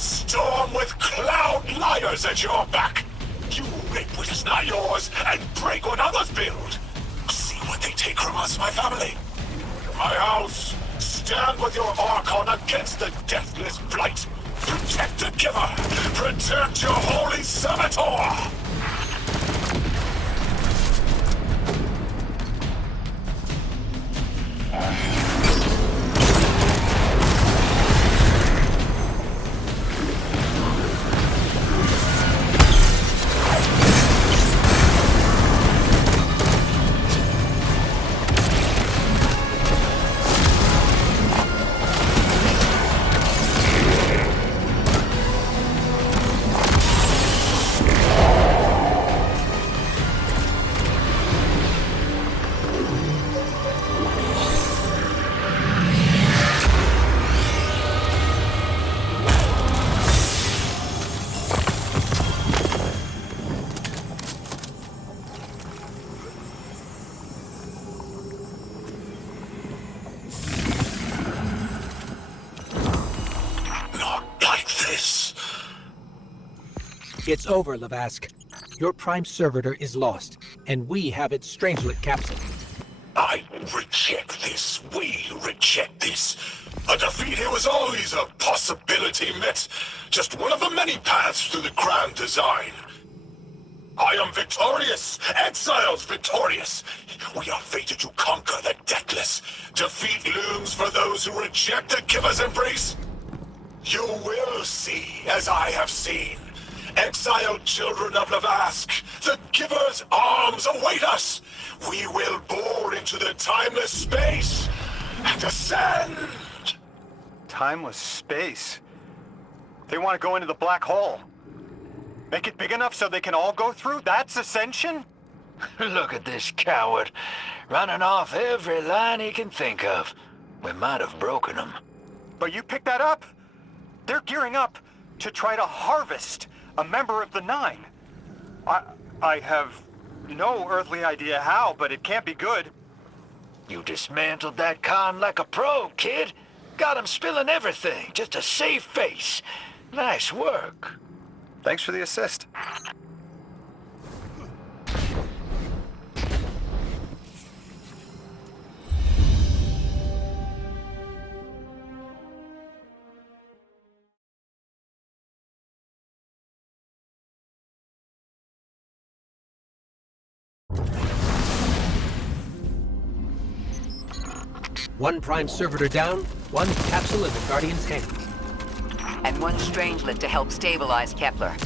storm with clown liars at your back. You rape what is not yours and break what others build. See what they take from us, my family. My house, stand with your Archon against the deathless blight. Protect the Giver. Protect your holy Servitor. It's over, Lavask. Your Prime Servitor is lost, and we have its Strangelet capsule. I reject this. We reject this. A defeat here was always a possibility, Met. Just one of the many paths to the grand design. I am victorious. Exiles victorious. We are fated to conquer the deathless. Defeat looms for those who reject the Giver's embrace. You will see, as I have seen. Exiled children of Lavask, the Giver's arms await us. We will bore into the timeless space and ascend. Timeless space? They want to go into the black hole. Make it big enough so they can all go through? That's ascension? Look at this coward, running off every line he can think of. We might have broken him. But you picked that up. They're gearing up to try to harvest a member of the Nine. I have no earthly idea how, but it can't be good. You dismantled that con like a pro, kid. Got him spilling everything, just to save face. Nice work. Thanks for the assist. One Prime Servitor down, one capsule in the Guardian's hands. And one Strangelet to help stabilize Kepler.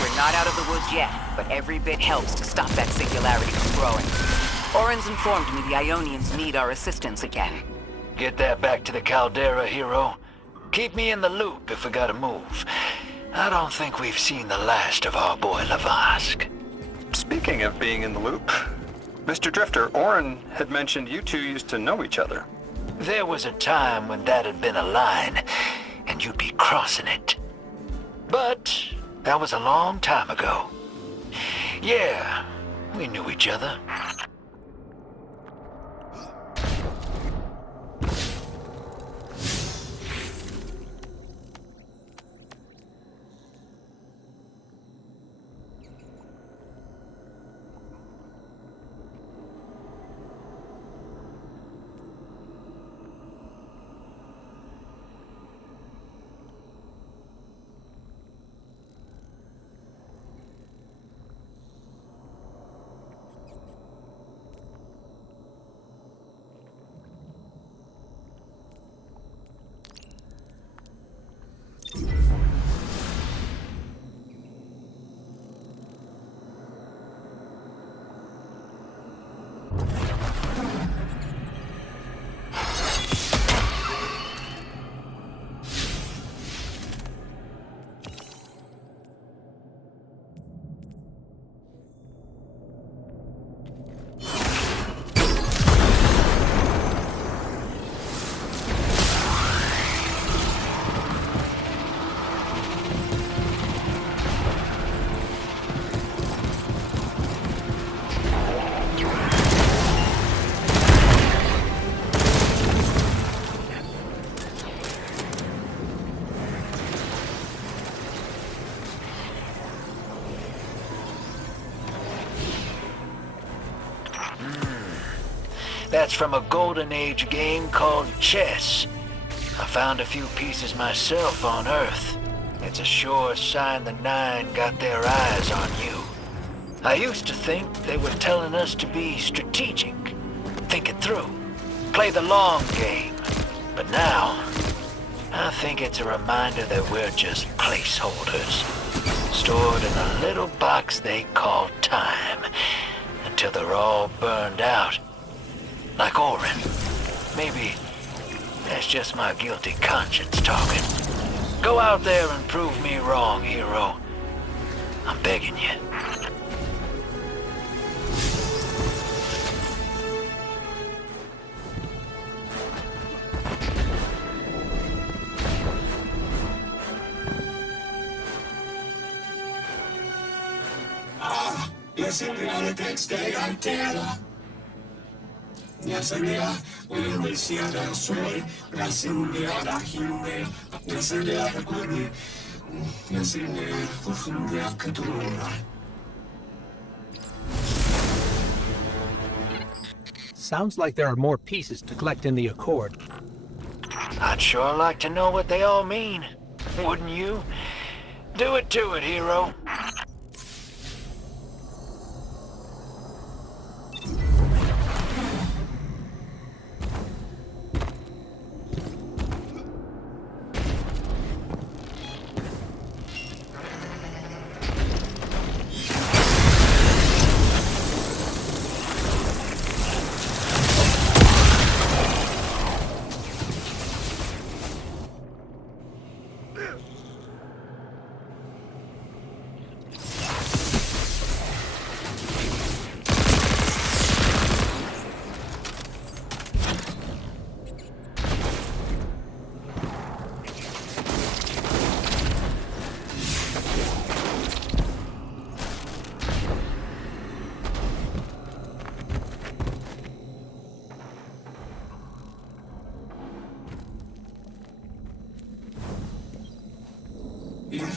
We're not out of the woods yet, but every bit helps to stop that singularity from growing. Orin's informed me the Ionians need our assistance again. Get that back to the Caldera, hero. Keep me in the loop if we gotta move. I don't think we've seen the last of our boy Lavask. Speaking of being in the loop, Mr. Drifter, Orin had mentioned you two used to know each other. There was a time when that had been a line, and you'd be crossing it. But that was a long time ago. Yeah, we knew each other. That's from a Golden Age game called chess. I found a few pieces myself on Earth. It's a sure sign the Nine got their eyes on you. I used to think they were telling us to be strategic, think it through, play the long game. But now, I think it's a reminder that we're just placeholders, stored in a little box they call time, until they're all burned out. Like Orin. Maybe that's just my guilty conscience talking. Go out there and prove me wrong, hero. I'm begging you. Listen to the things they are dead. Yes, we will see the story. Listen to the human. Listen to the good. Listen to the culture. Sounds like there are more pieces to collect in the Accord. I'd sure like to know what they all mean. Wouldn't you? Do it to it, hero.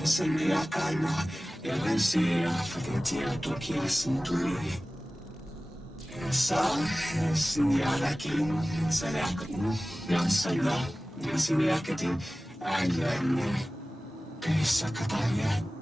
Send a calma, e pensia che a tocchi sentui. Essa è segnala che se ne non sai no, non si ne che ti agli che sa capaglia.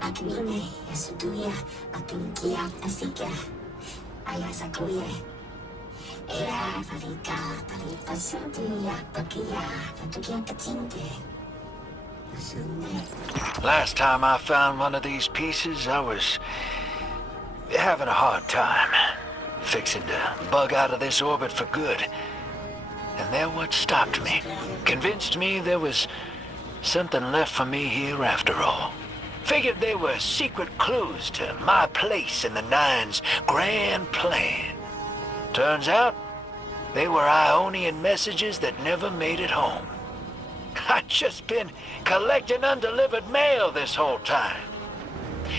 Akmine, Yasuduya, Atunkia, Asika, Ayasakuye. Ea, Farika, Paripa Santuya, Pakia, Fatukia Katinte. Last time I found one of these pieces, I was having a hard time. Fixing to bug out of this orbit for good. And they're what stopped me. Convinced me there was something left for me here after all. Figured they were secret clues to my place in the Nine's grand plan. Turns out, they were Ionian messages that never made it home. I'd just been collecting undelivered mail this whole time.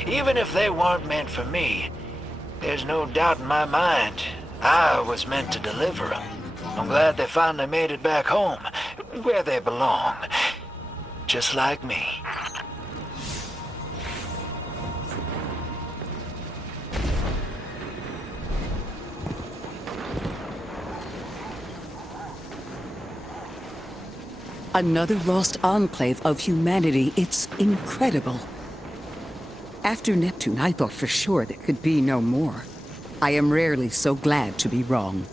Even if they weren't meant for me, there's no doubt in my mind I was meant to deliver them. I'm glad they finally made it back home, where they belong. Just like me. Another lost enclave of humanity. It's incredible. After Neptune, I thought for sure there could be no more. I am rarely so glad to be wrong.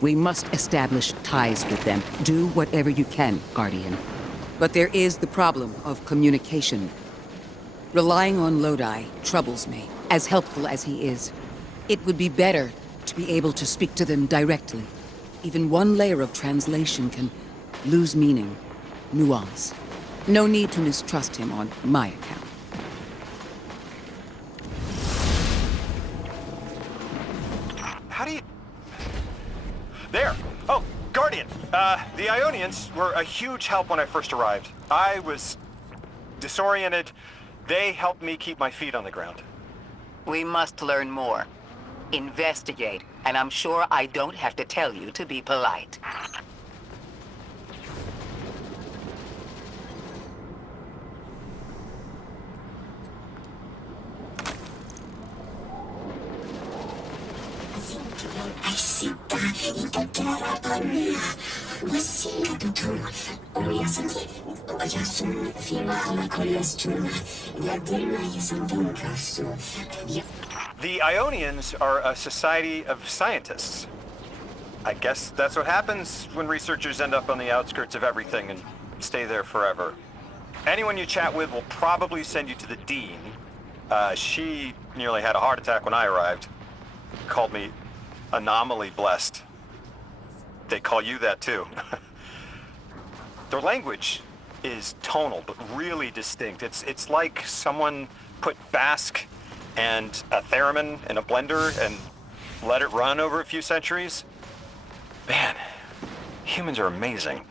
We must establish ties with them. Do whatever you can, Guardian. But there is the problem of communication. Relying on Lodi troubles me, as helpful as he is. It would be better to be able to speak to them directly. Even one layer of translation can lose meaning, nuance. No need to mistrust him on my account. How do you... There! Oh, Guardian! The Ionians were a huge help when I first arrived. I was disoriented. They helped me keep my feet on the ground. We must learn more. Investigate, and I'm sure I don't have to tell you to be polite. Aisita, Itatara Pania, Wasina Tutura, Oriasati, Oyasun, Fima, Alacoliastuna, Yadina, Yasampunkasu. The Ionians are a society of scientists. I guess that's what happens when researchers end up on the outskirts of everything and stay there forever. Anyone you chat with will probably send you to the Dean. She nearly had a heart attack when I arrived. Called me anomaly blessed. They call you that too. Their language is tonal, but really distinct. It's like someone put Basque and a theremin in a blender and let it run over a few centuries. Man, humans are amazing.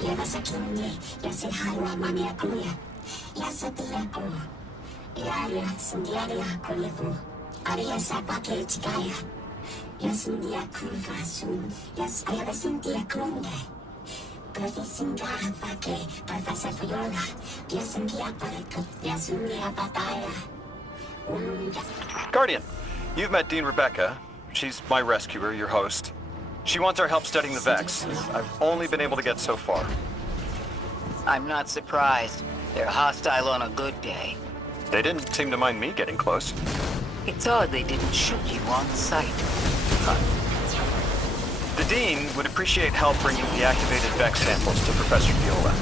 Yasakini, Yasehalwa Maniakuya, Yasatiaku, Yaya, Sundiaria, Koleku, Aria Sapake Chikaya, Yasundia Kufasun, Yas Ayasindia Kunde, Pravisinga Pake, Professor Fiola, Yasundia Pareku, Yasundia Pataya. Guardian, you've met Dean Rebecca. She's my rescuer, your host. She wants our help studying the Vex. I've only been able to get so far. I'm not surprised. They're hostile on a good day. They didn't seem to mind me getting close. It's odd they didn't shoot you on sight. The Dean would appreciate help bringing the activated Vex samples to Professor Viola.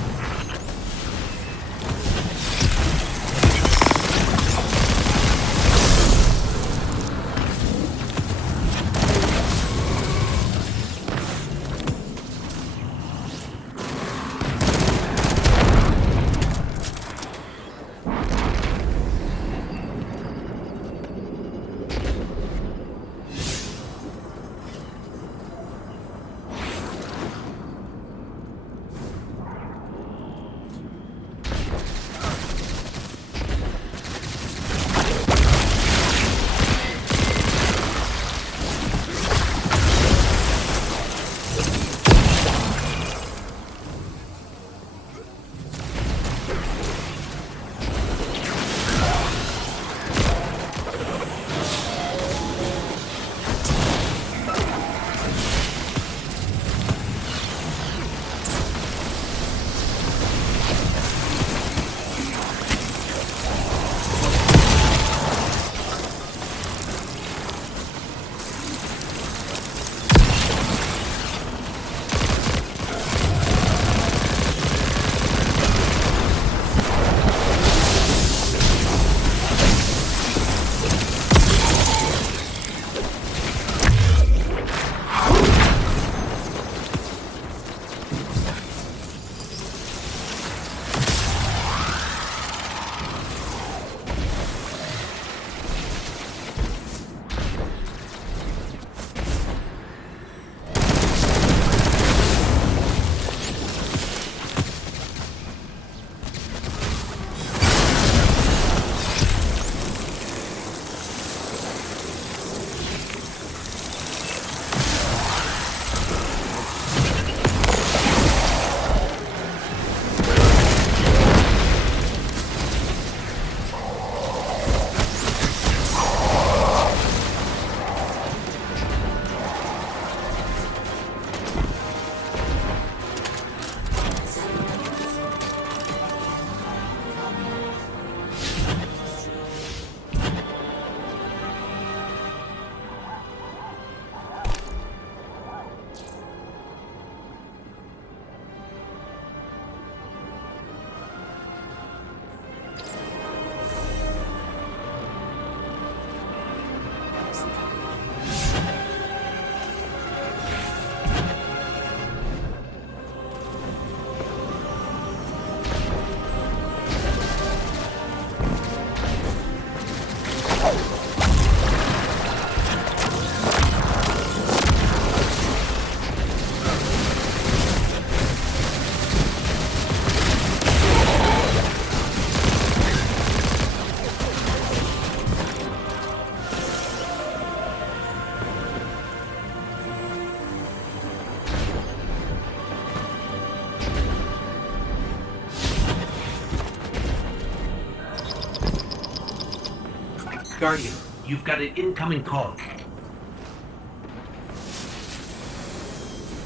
Guardian, you've got an incoming call.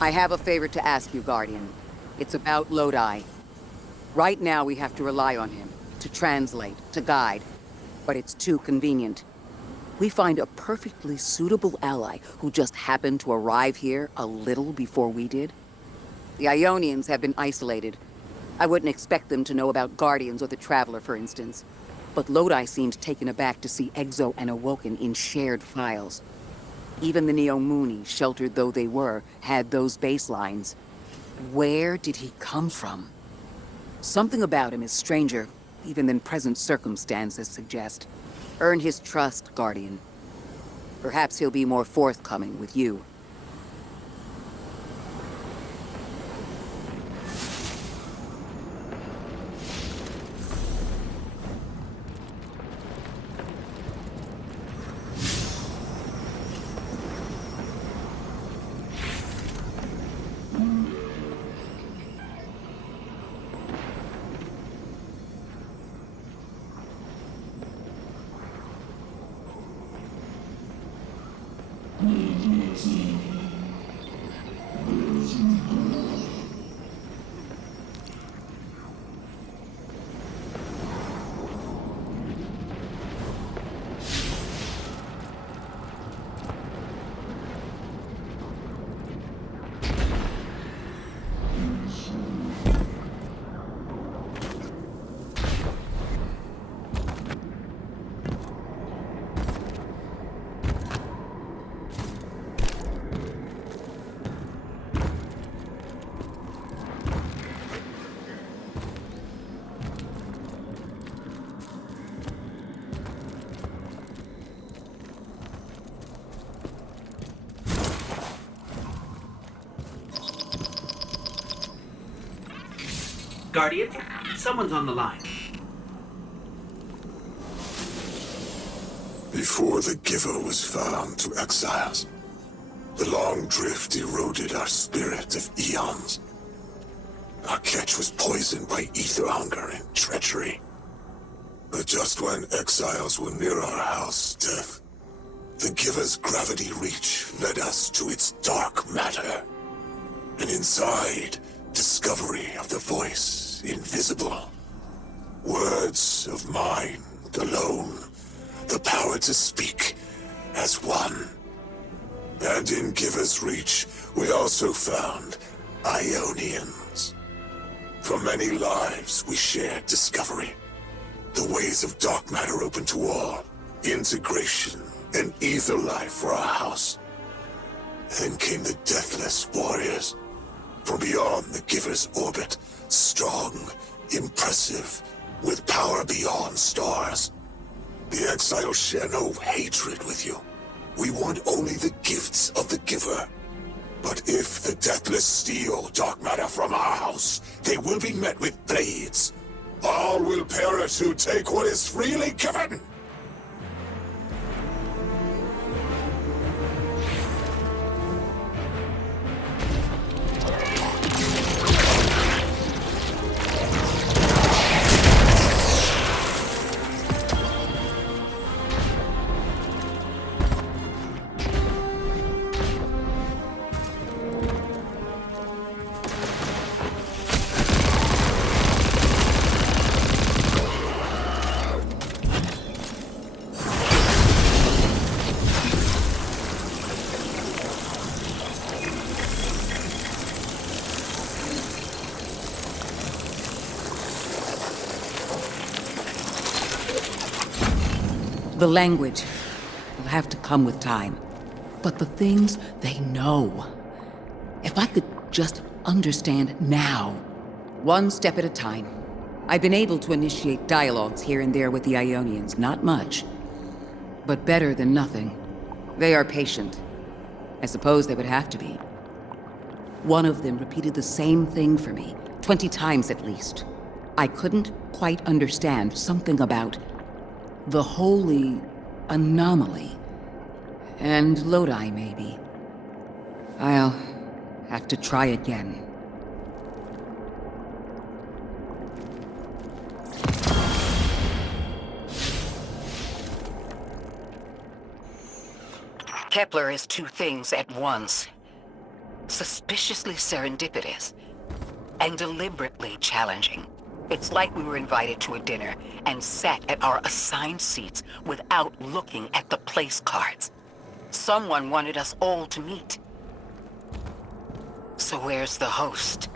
I have a favor to ask you, Guardian. It's about Lodi. Right now, we have to rely on him to translate, to guide. But it's too convenient. We find a perfectly suitable ally who just happened to arrive here a little before we did. The Ionians have been isolated. I wouldn't expect them to know about Guardians or the Traveler, for instance. But Lodi seemed taken aback to see Exo and Awoken in shared files. Even the Neomuni, sheltered though they were, had those baselines. Where did he come from? Something about him is stranger, even than present circumstances suggest. Earn his trust, Guardian. Perhaps he'll be more forthcoming with you. Guardian, someone's on the line. Before the Giver was found to exiles, the long drift eroded our spirit of eons. Our catch was poisoned by ether hunger and treachery. But just when exiles were near our house, death, the Giver's gravity reach led us to its dark matter. And inside, discovery of the voice invisible. Words of mind alone. The power to speak as one. And in Giver's reach, we also found Ionians. For many lives, we shared discovery. The ways of dark matter open to all. Integration and ether life for our house. Then came the Deathless Warriors. From beyond the Giver's orbit, strong, impressive, with power beyond stars. The exiles share no hatred with you. We want only the gifts of the Giver. But if the Deathless steal dark matter from our house, they will be met with blades. All will perish who take what is freely given. The language will have to come with time. But the things they know. If I could just understand now. One step at a time. I've been able to initiate dialogues here and there with the Ionians. Not much. But better than nothing. They are patient. I suppose they would have to be. One of them repeated the same thing for me, 20 times at least. I couldn't quite understand something about the holy anomaly. And Lodi, maybe. I'll have to try again. Kepler is two things at once. Suspiciously serendipitous and deliberately challenging. It's like we were invited to a dinner and sat at our assigned seats without looking at the place cards. Someone wanted us all to meet. So where's the host?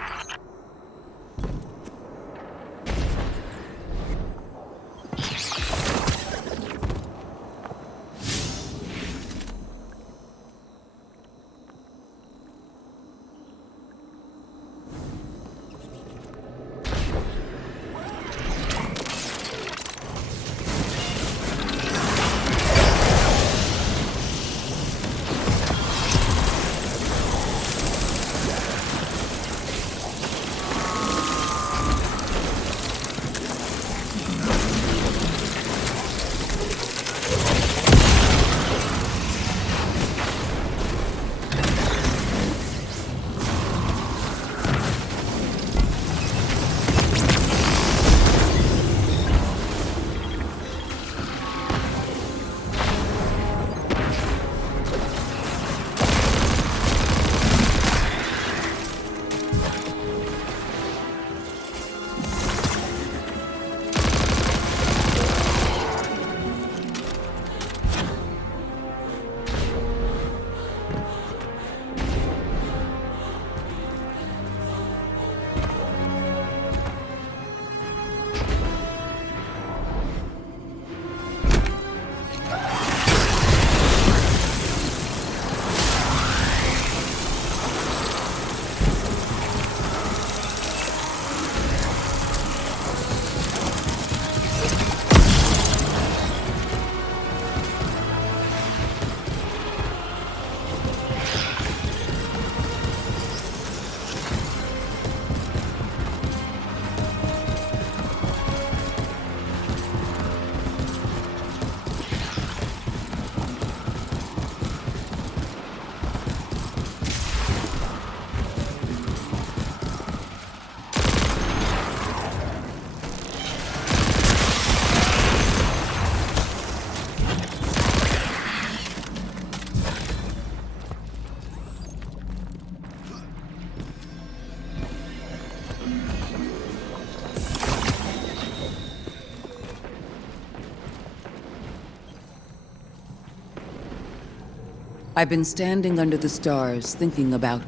I've been standing under the stars thinking about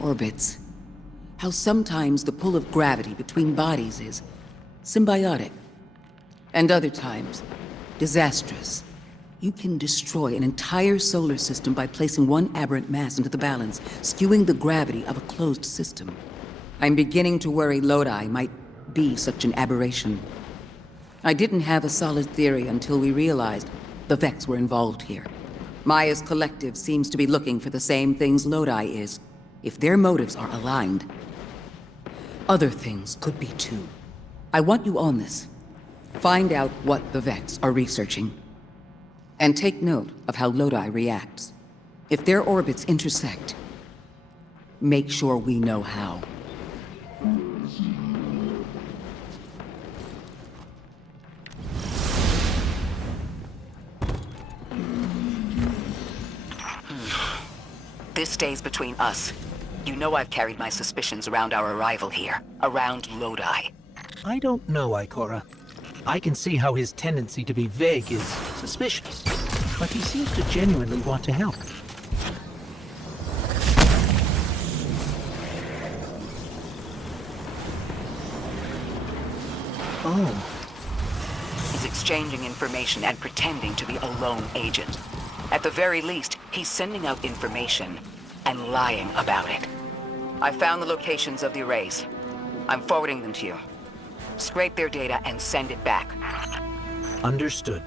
orbits. How sometimes the pull of gravity between bodies is symbiotic, and other times disastrous. You can destroy an entire solar system by placing one aberrant mass into the balance, skewing the gravity of a closed system. I'm beginning to worry Lodi might be such an aberration. I didn't have a solid theory until we realized the Vex were involved here. Maya's collective seems to be looking for the same things Lodi is. If their motives are aligned, other things could be too. I want you on this. Find out what the Vex are researching. And take note of how Lodi reacts. If their orbits intersect, make sure we know how. This stays between us. You know I've carried my suspicions around our arrival here, around Lodi. I don't know, Ikora. I can see how his tendency to be vague is suspicious, but he seems to genuinely want to help. Oh. He's exchanging information and pretending to be a lone agent. At the very least, he's sending out information and lying about it. I found the locations of the arrays. I'm forwarding them to you. Scrape their data and send it back. Understood.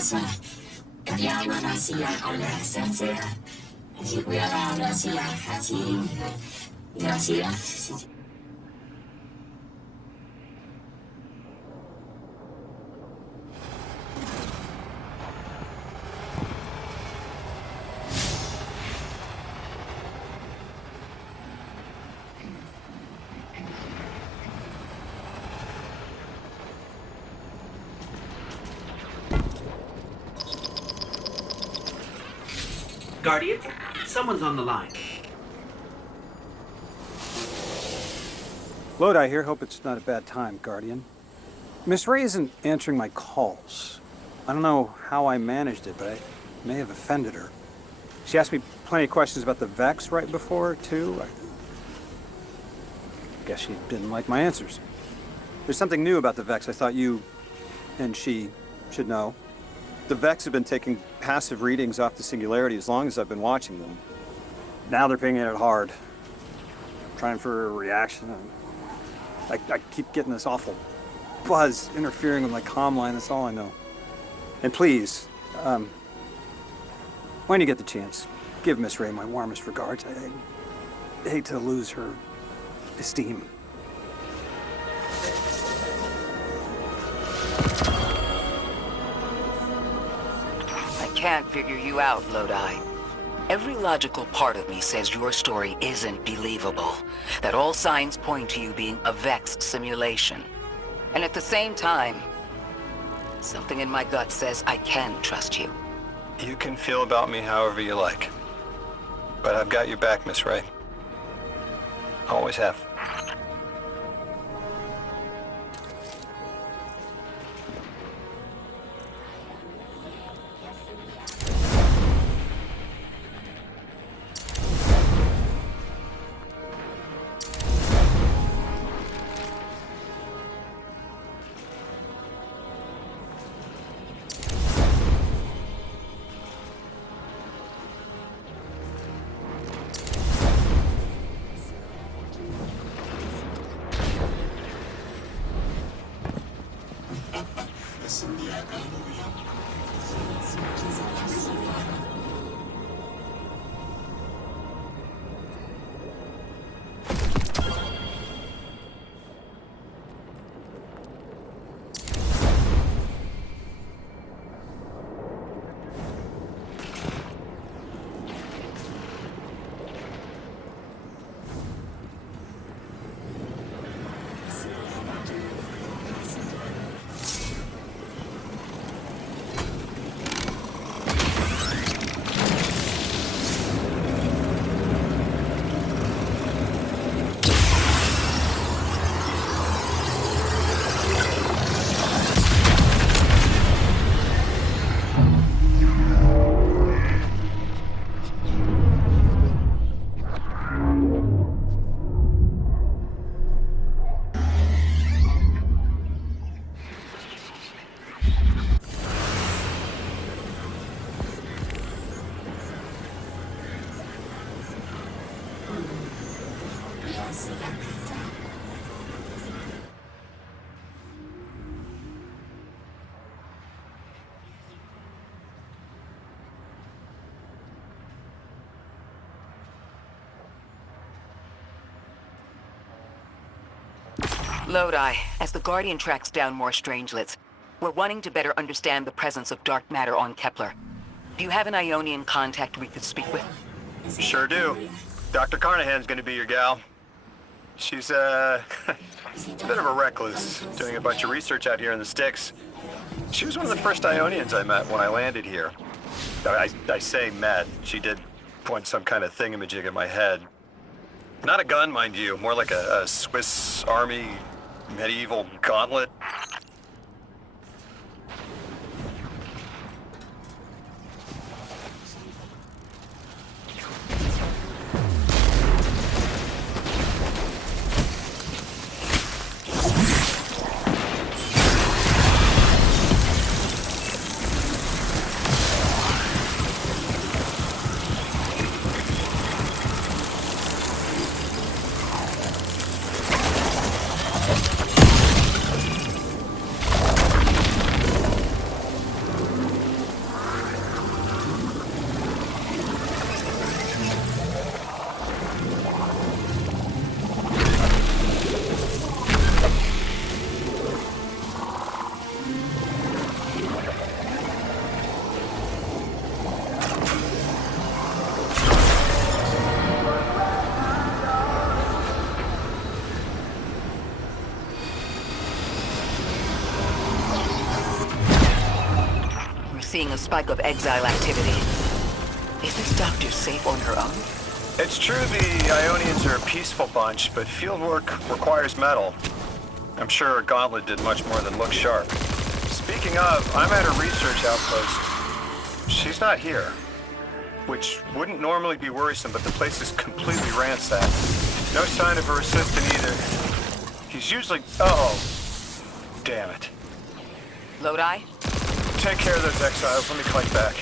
Rasa Kadiama Rasia oleh Sersia Jibuya Rasia Hati Rasia. Guardian, someone's on the line. Lodi here. Hope it's not a bad time, Guardian. Miss Ray isn't answering my calls. I don't know how I managed it, but I may have offended her. She asked me plenty of questions about the Vex right before, too. I guess she didn't like my answers. There's something new about the Vex I thought you and she should know. The Vex have been taking passive readings off the Singularity as long as I've been watching them. Now they're pinging it hard. Trying for a reaction. I keep getting this awful buzz interfering with my comm line, that's all I know. And please, when you get the chance, give Miss Ray my warmest regards. I hate to lose her esteem. I can't figure you out, Lodi. Every logical part of me says your story isn't believable, that all signs point to you being a Vex simulation. And at the same time, something in my gut says I can trust you. You can feel about me however you like. But I've got your back, Miss Ray. Always have. Lodi, as the Guardian tracks down more strangelets, we're wanting to better understand the presence of dark matter on Kepler. Do you have an Ionian contact we could speak with? Sure do. Dr. Carnahan's gonna be your gal. She's, a bit of a recluse, doing a bunch of research out here in the sticks. She was one of the first Ionians I met when I landed here. I say met. She did point some kind of thingamajig at my head. Not a gun, mind you, more like a Swiss Army medieval gauntlet. a spike of exile activity. Is this doctor safe on her own? It's true the Ionians are a peaceful bunch, but fieldwork requires metal. I'm sure Gauntlet did much more than look sharp. Speaking of, I'm at a research outpost. She's not here. Which wouldn't normally be worrisome, but the place is completely ransacked. No sign of her assistant either. He's usually... Oh, damn it. Lodi? Take care of those exiles. Let me collect back.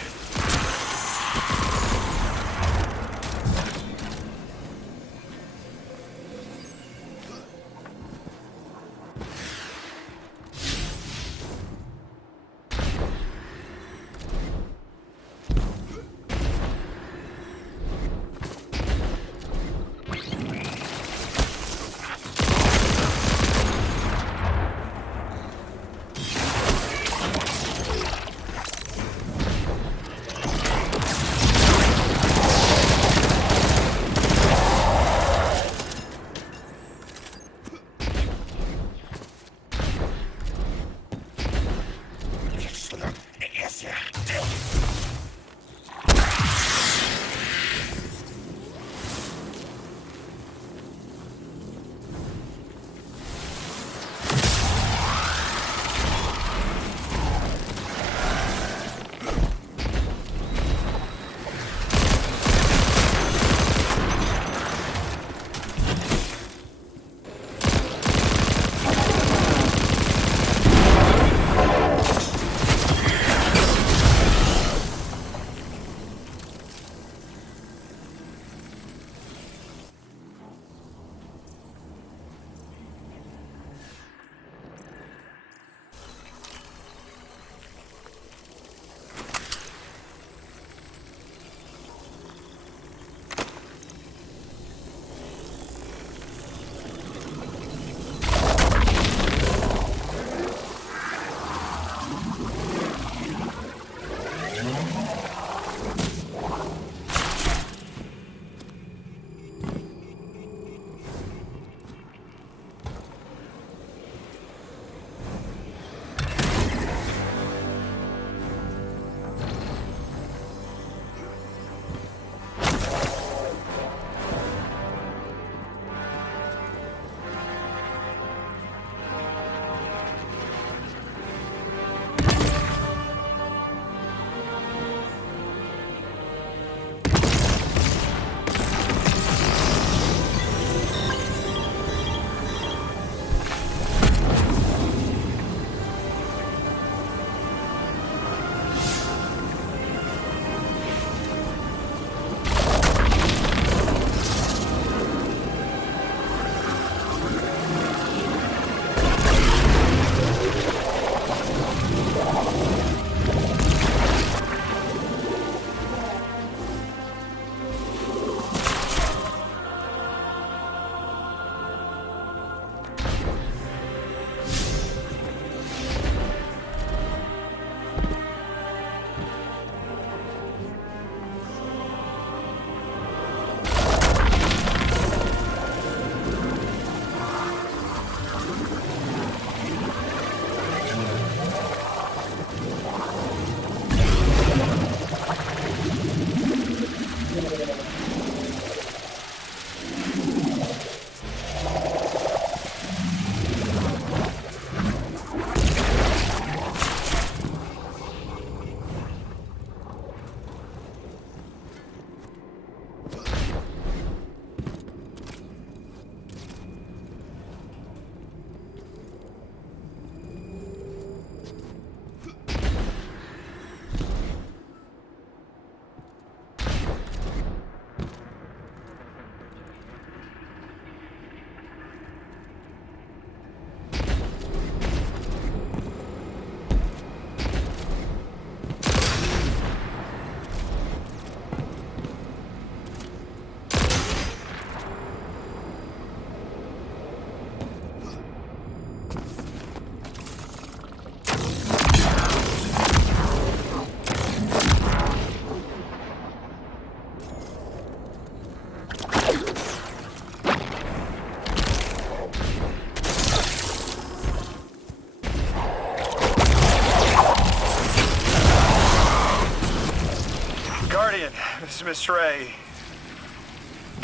Guardian, Miss Ray.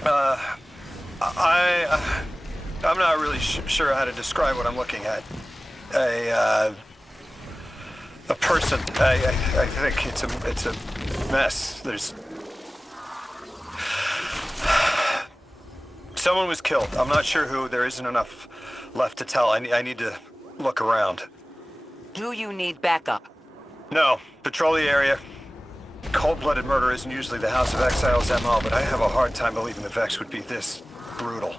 I'm not really sure how to describe what I'm looking at. A person. I think it's a mess. Someone was killed. I'm not sure who. There isn't enough left to tell. I need to look around. Do you need backup? No. Patrol the area. Cold-blooded murder isn't usually the House of Exile's MO, but I have a hard time believing the Vex would be this brutal.